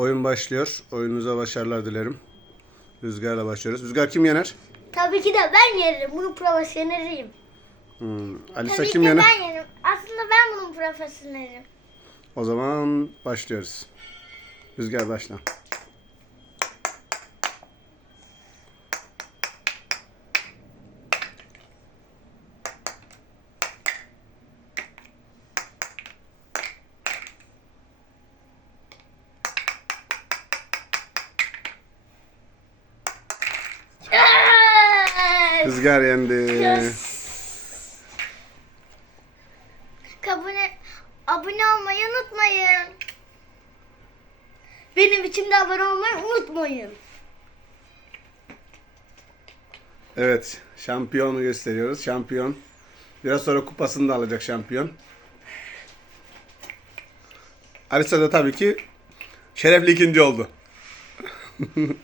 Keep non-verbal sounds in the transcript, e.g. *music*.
Oyun başlıyor. Oyununuza başarılar dilerim. Rüzgar'la başlıyoruz. Rüzgar kim yener? Tabii ki de ben yerim. Bunun profesyoneriyim. Hmm. Alisa Tabii kim ki yener? ben yerim. Aslında ben bunun profesyoneriyim. O zaman başlıyoruz. Rüzgar başla. Rüzgar yendi. Abone, abone olmayı unutmayın. Benim için de abone olmayı unutmayın. Evet, şampiyonu gösteriyoruz. Şampiyon. Biraz sonra kupasını da alacak şampiyon. Alisa da tabii ki şerefli ikinci oldu. *laughs*